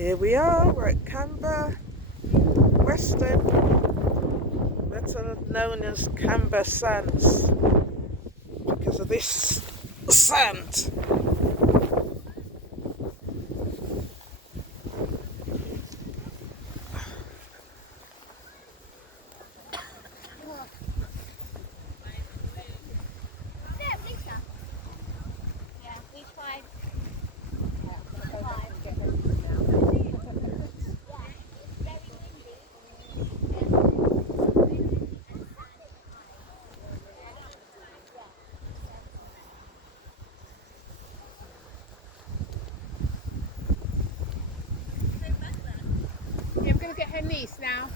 Here we are, we're at Camber Western, better known as Camber Sands, because of this sand. I'm going to get her niece now.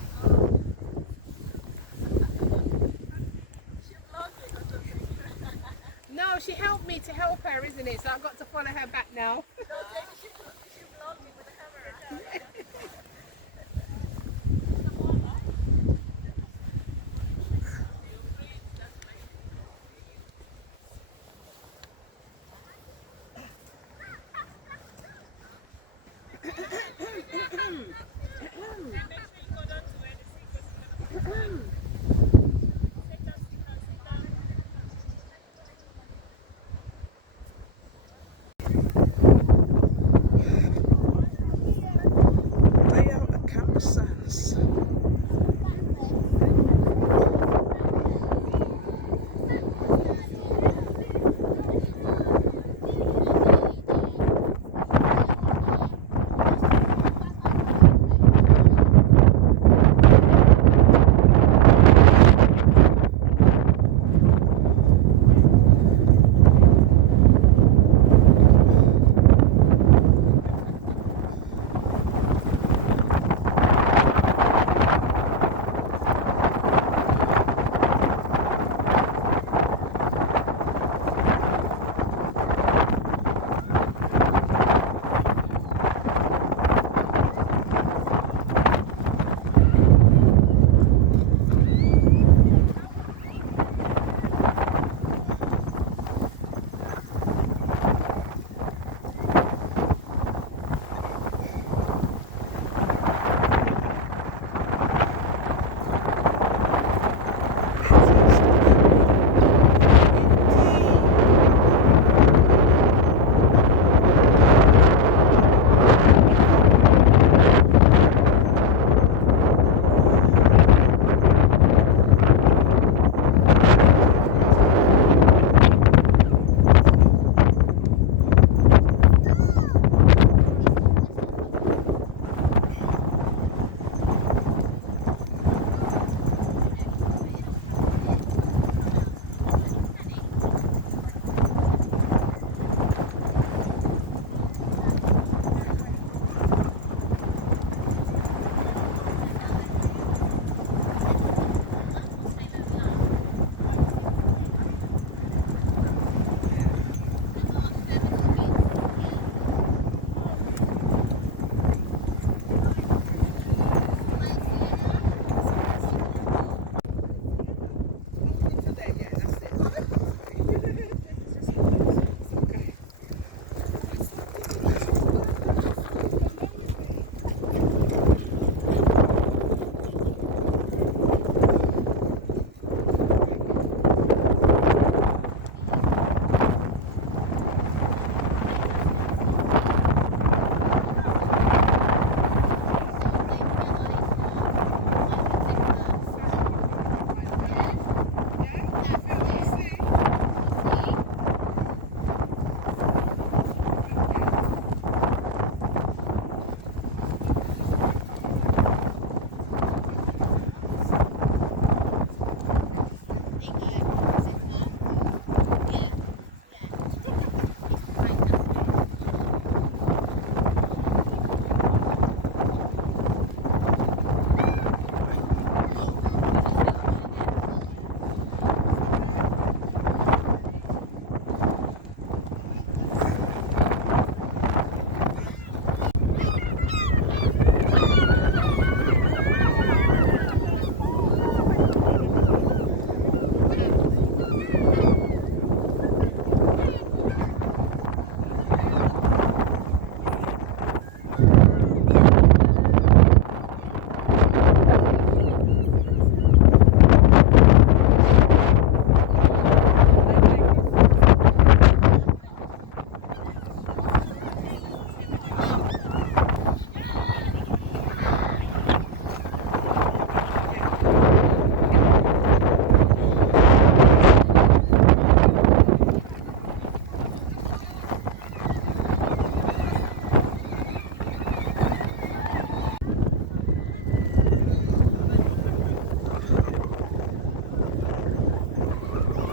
No, she helped me to help her, isn't it? So I've got to follow her back now.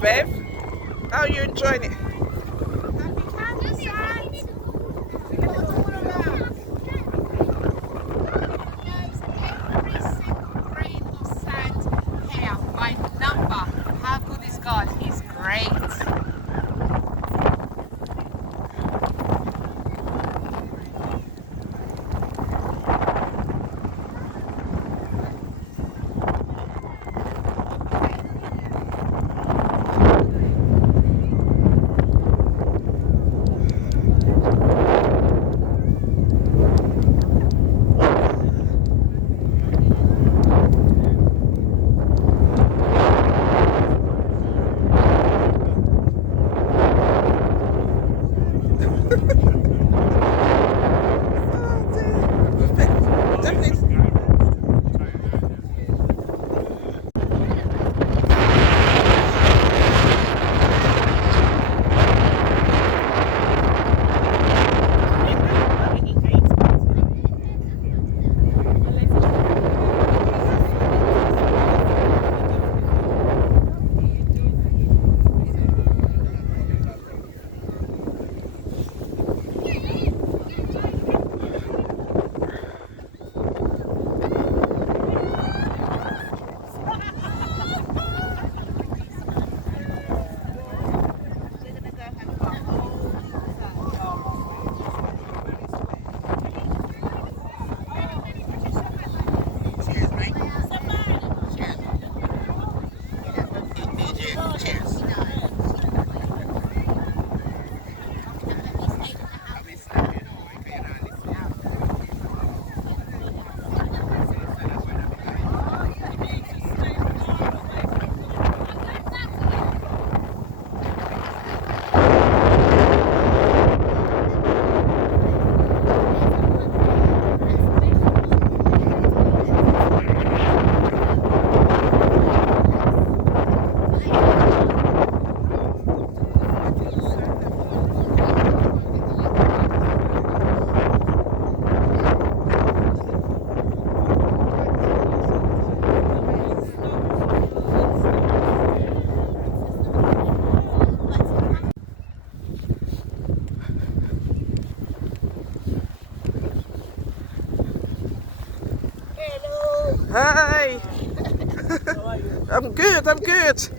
Bev? How are you enjoying it? Happy Canberra sand. Look all around. Knows every single grain of sand here by number. How good is God? He's great. Oh dear. Definitely. Hi. I'm good, I'm good.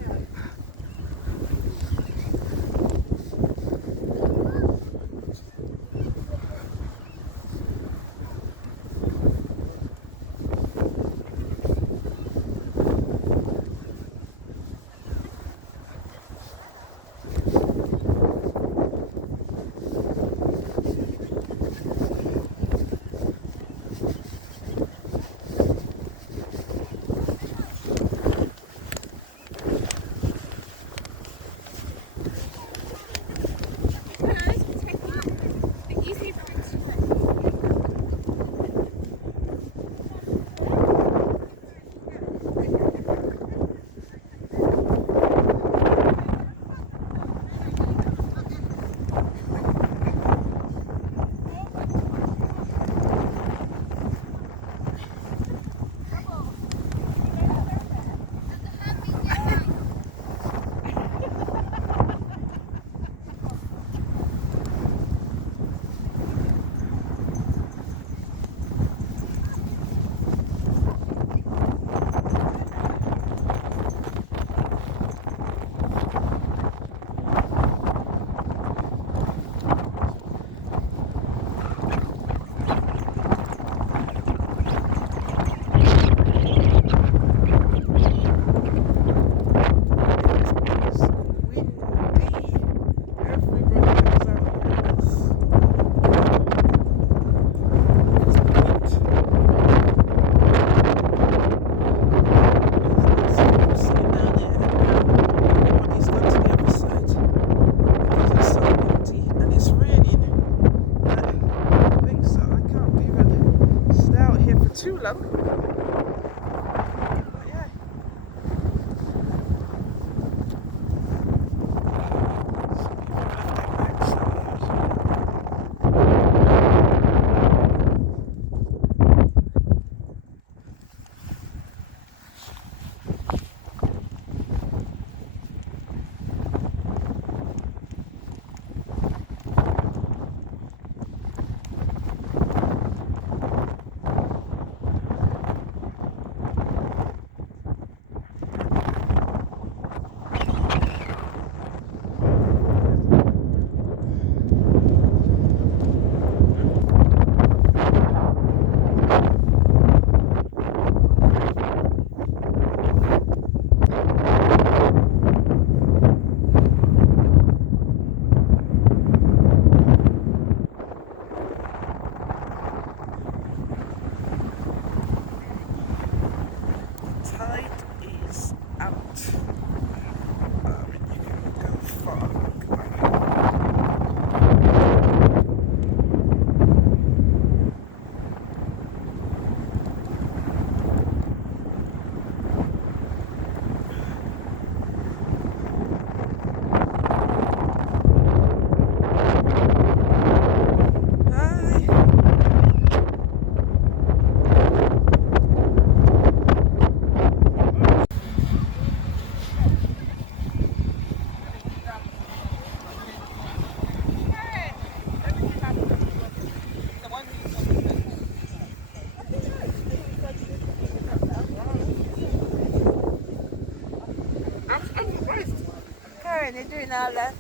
when you're doing all that.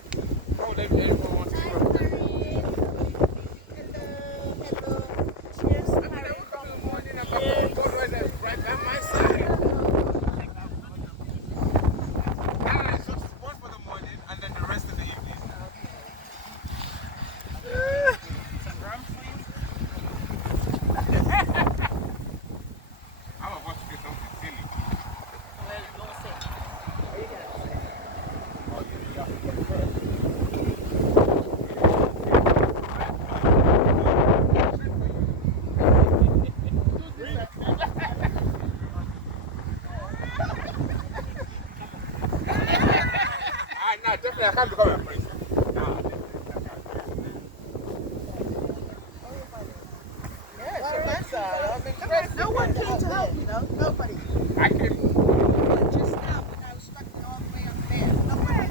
Oh, everyone wants to work. Hello. Cheers. I mean, I woke up in the morning and my phone goes right by my side. And it's just one for the morning and then the rest of the evening. I'm about to do something silly. No, definitely, I can't become a priest. No one came to help, you know? Nobody. I came. Just now when I was stuck all the way up there. Nobody.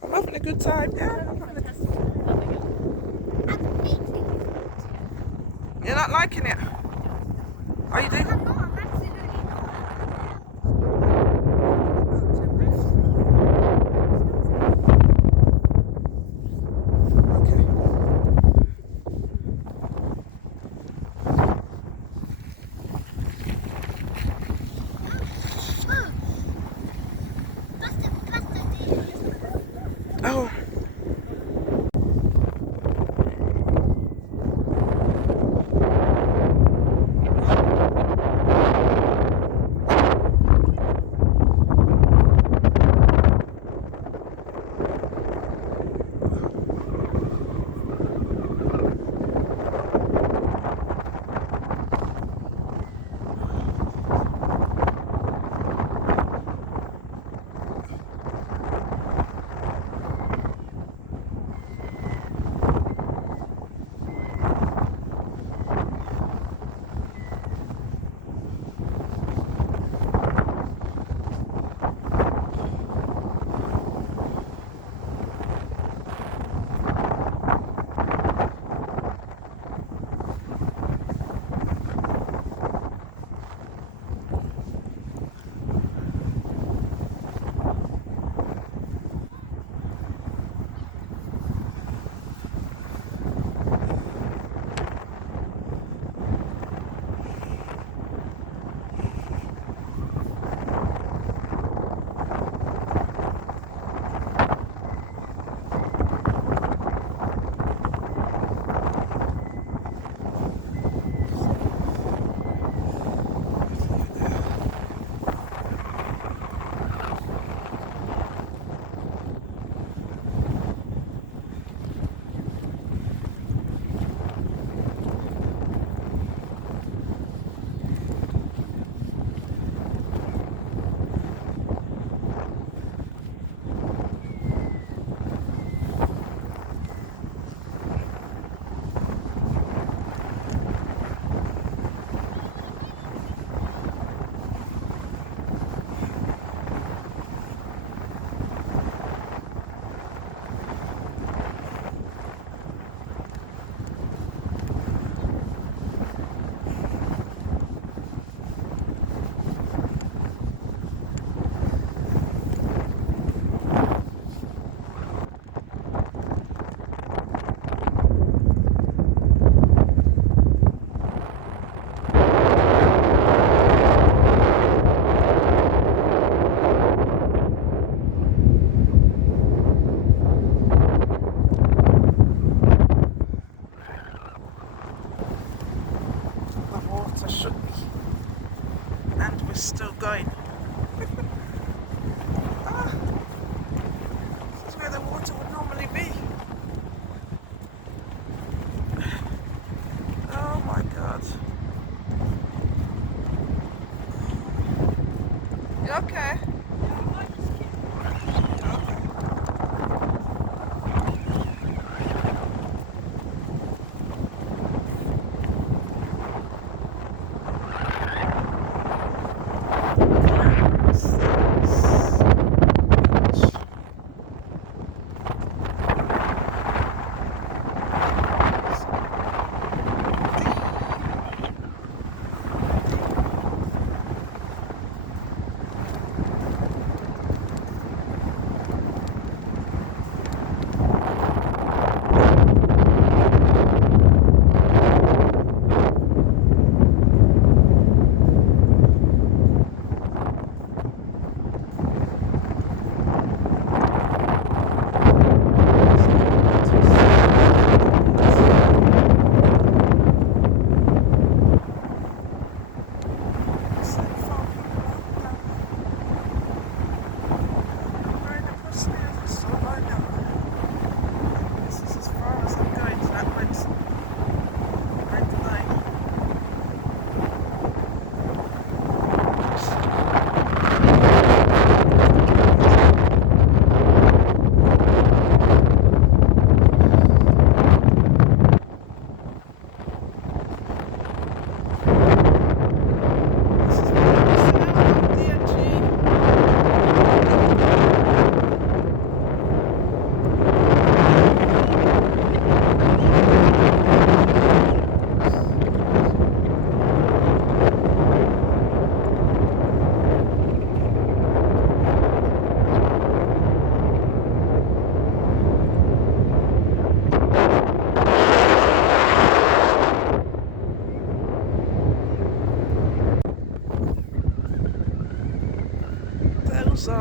I'm having a good time, yeah. You're not liking it? Are you doing? Okay. Oh.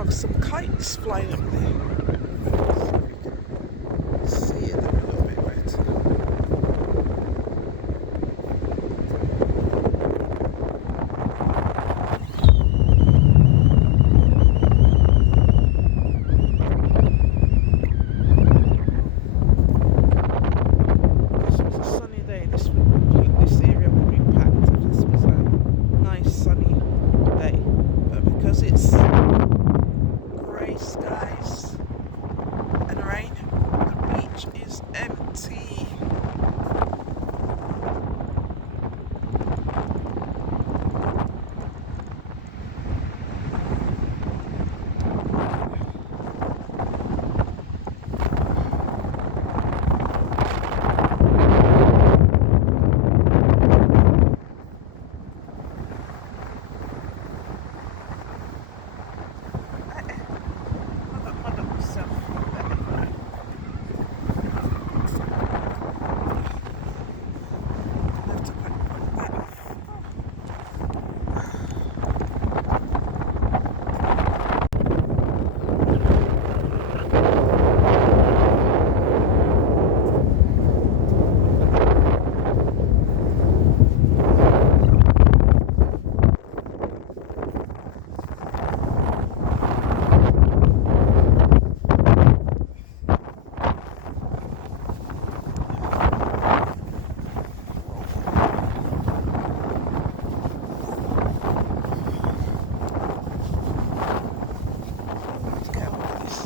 like some kites flying up there. See it a little bit better. This was a sunny day. This area would be packed if this was a nice sunny day. But because it's grey skies and rain, the beach is empty. I got mud up myself. I have to put that off. Let's get on with this.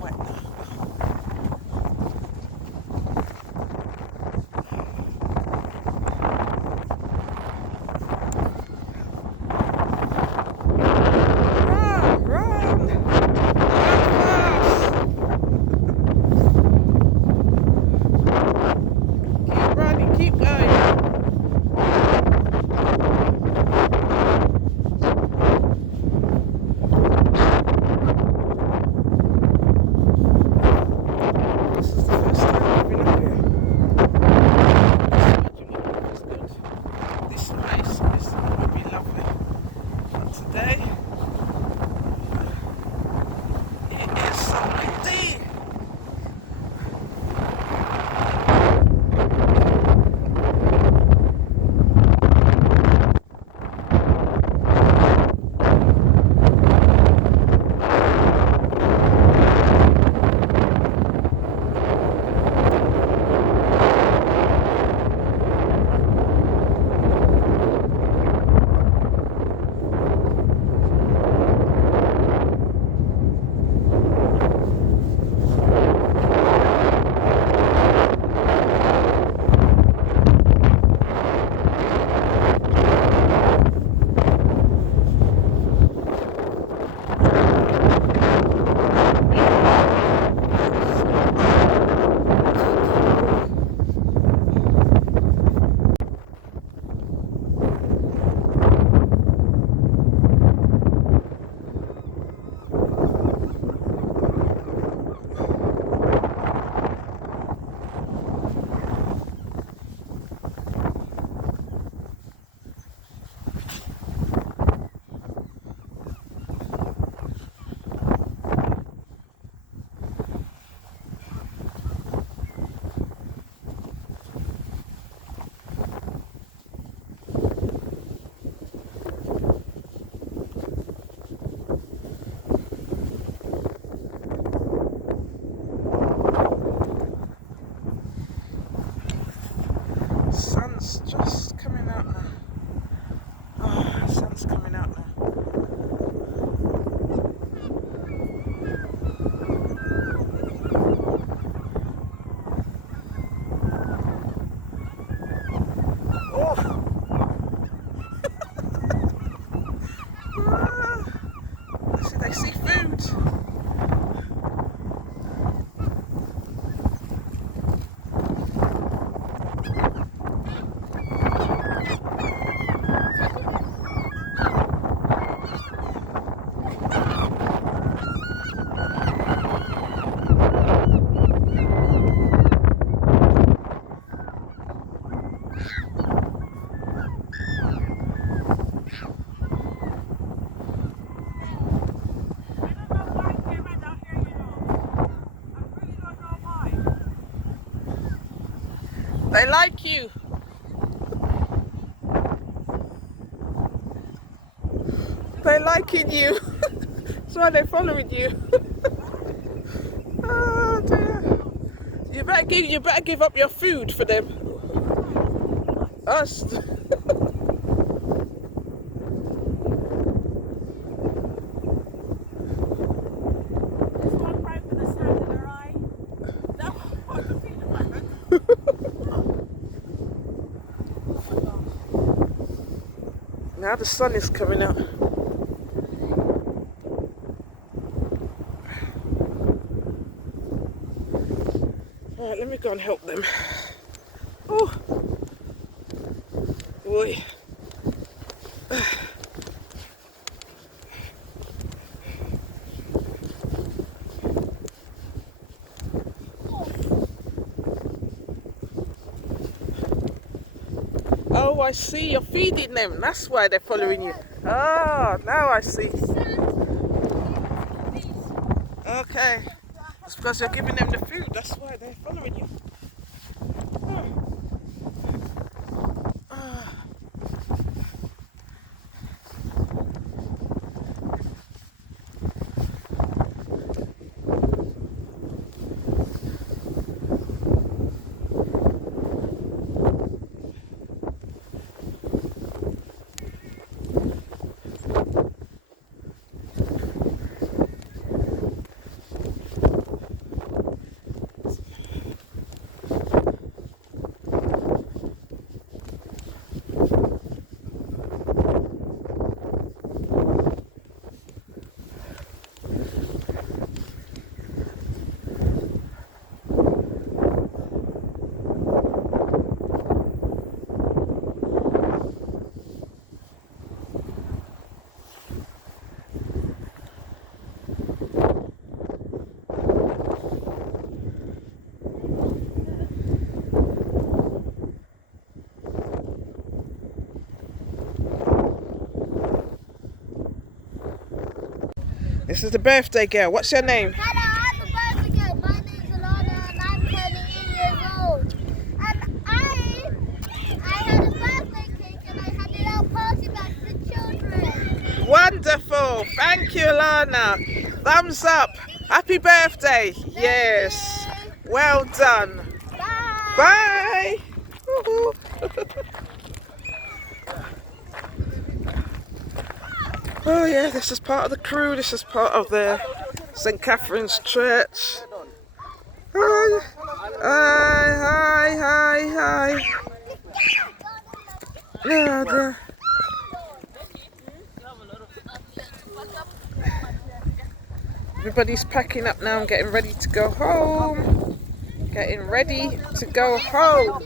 Wet now. Run, run, run fast. Keep running, keep going. This is the first time I've been up here. This place would be lovely. But today, it is so windy. They like you. They liking you. That's why they're following you. Oh dear. You better give up your food for them. Us. Now the sun is coming out. Alright, let me go and help them. Oh, boy. Oh, I see. You're feeding them. That's why they're following you. Oh, now I see. Okay. It's because you're giving them the food. That's why they're following you. This is the birthday girl. What's your name? Hello, I'm the birthday girl. My name's Alana and I'm turning 8 years old. And I had a birthday cake and I had a little party back for children. Wonderful. Thank you, Lana. Thumbs up. Happy birthday. Yes. Well done. Bye. Bye. Woohoo. Oh yeah, this is part of the crew. This is part of the St. Catherine's Church. Hi. Hi, hi, hi, hi. Yeah, dear. Everybody's packing up now and getting ready to go home. Getting ready to go home.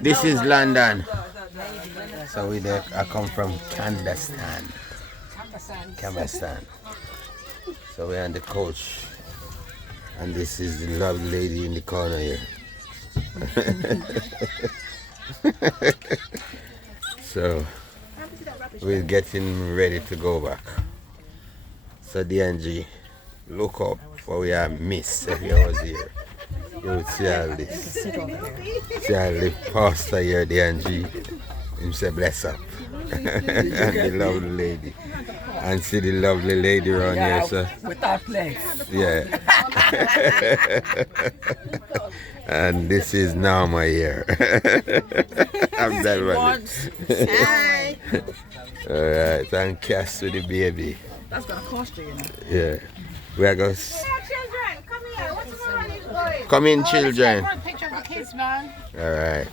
This is London. So I come from Kandastan. So we're on the coach. And this is the lovely lady in the corner here. So we're getting ready to go back. So DNG, look up for we are missed if you was here. You would see all this. See all the pastor here, DNG. Him say bless up. And the lovely lady. And see the lovely lady around here, so. With our place. Yeah. And this is Norma here. I'm that one. Hi. Alright, and Cass with the baby. That's gonna cost you, you know. Yeah. We are going. Children, come here. What's the matter? Come in, children. Take a picture of the kids, man. Alright.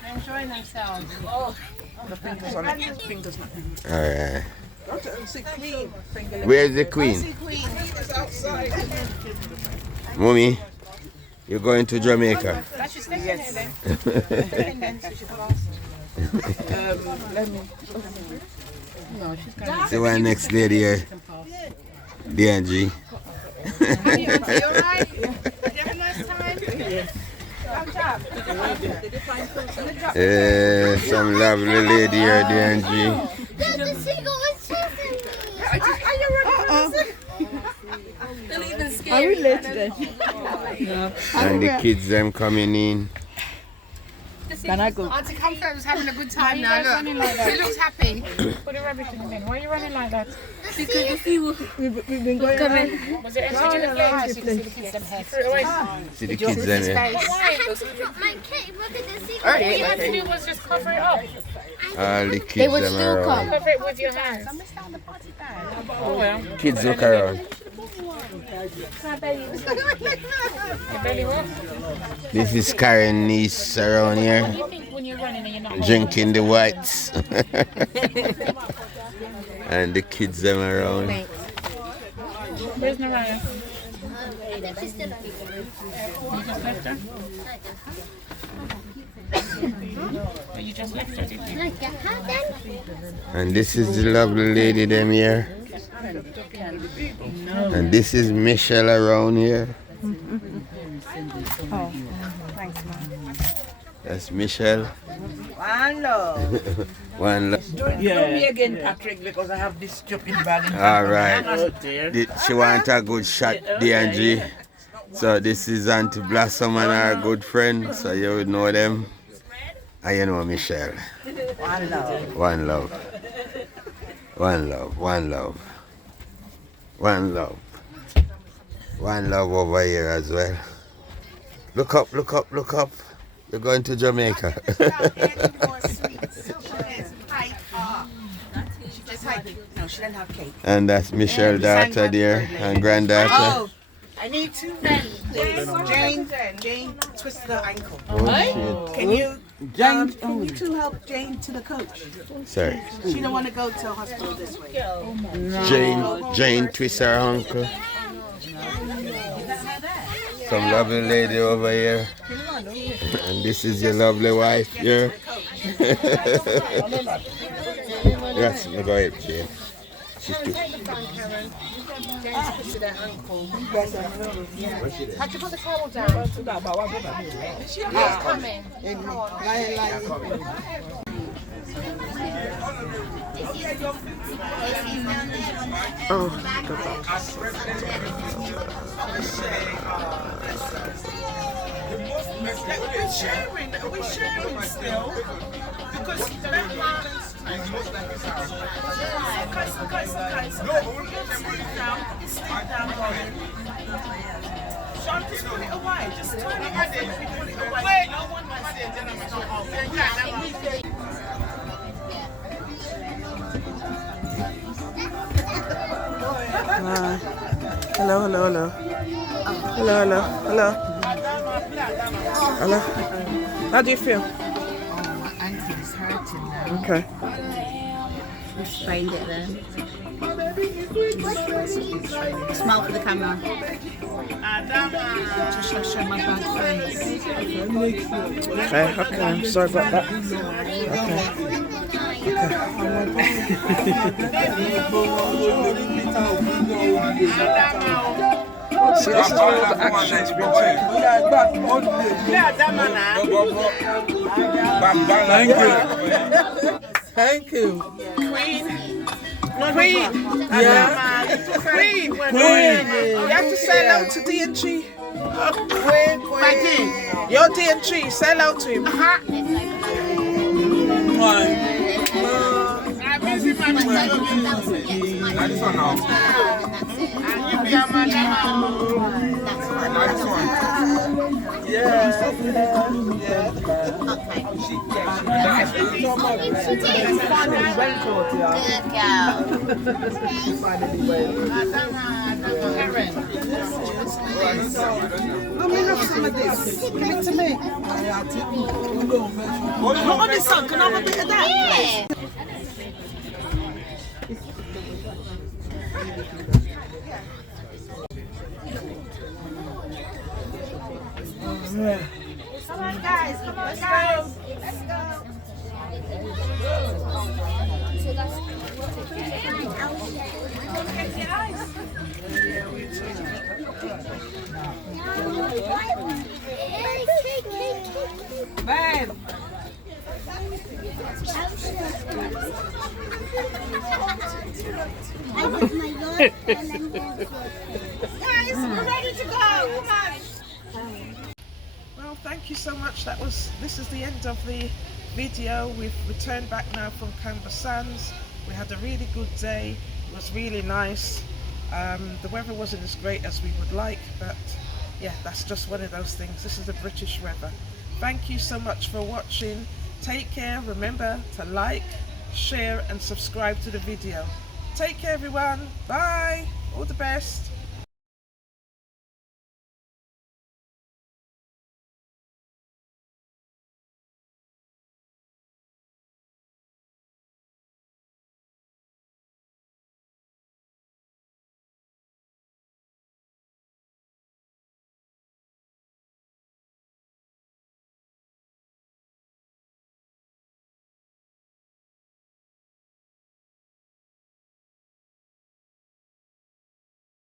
They're enjoying themselves. The fingers on it. Fingers not. Alright. See Queen. Where's the queen? It's outside. Mommy, you're going to Jamaica? Yes. Let me. See one next lady here. DNG. You alright? Did you have a nice time? Some lovely lady here, DNG. There's a single was chasing me. I relate today. And the kids them coming in. Can I go? Auntie Comfort was having a good time now. Look, she looks happy. Put the rubbish in the bin. Why are you running like that? We've been going around. Was it empty in the playhouse? You can see the kids them heads. Threw it away. See the kids them here. I had to drop my cake. Look at the single. All you had to do was just cover it up. All the kids them around. Cover it with your hands. Oh well. Kids look around. Your belly what? This is Karen niece around here. What do you think when you're running and you're not? Drinking the whites. And the kids them around. Where's Mariah? She's still on. You just left her? Or you just left her, did you? Like a hat then? And this is the lovely lady them here. And this is Michelle around here. Oh, thanks, man. That's Michelle. One love. One love. Don't me again, Patrick, because I have this stupid bag. All right. She want a good shot, DNG. So this is Auntie Blossom and our good friend. So you would know them. And you know Michelle. One love. One love. One love. One love. One love. One love over here as well. Look up, look up, look up. You're going to Jamaica. No, she didn't have cake. And that's Michelle's daughter there and granddaughter. Oh, I need to. Jane twisted her ankle. Oh, Can you, can you two help Jane to the coach? shit. Sorry. She don't want to go to hospital this way. Jane twists her uncle. Some lovely lady over here. And this is your lovely wife here. Yes, go ahead, Jane. She's too. Had to put the towel down. She's coming. Oh, Are we sharing still? Because that balance. Sit down, darling. Sean, just put it away. Just turn it off and put it away. Wait, no one wants it. hello, hello, hello. Hello, hello, hello. Hello. How do you feel? My ankle is hurting now. Okay. Just find it then. Smile for the camera. Just show my bad face. Okay, okay. I'm sorry about that. See, this is all the action's been taken. Thank you. Queen. Yeah. Queen. You have to say hello to DNG. Queen. You're DNG. Say hello to him. Good girl. Let me have some of this. Give it to me. Look at this son, can I have a bit of that? Yeah. Come on guys, let's go. Babe. Guys, we're ready to go. Come on. Well, thank you so much. This is the end of the video. We've returned back now from Canberra Sands. We had a really good day. It was really nice. The weather wasn't as great as we would like, but yeah, that's just one of those things. This is the British weather. Thank you so much for watching. Take care. Remember to like, share and subscribe to the video. Take care everyone. Bye. All the best.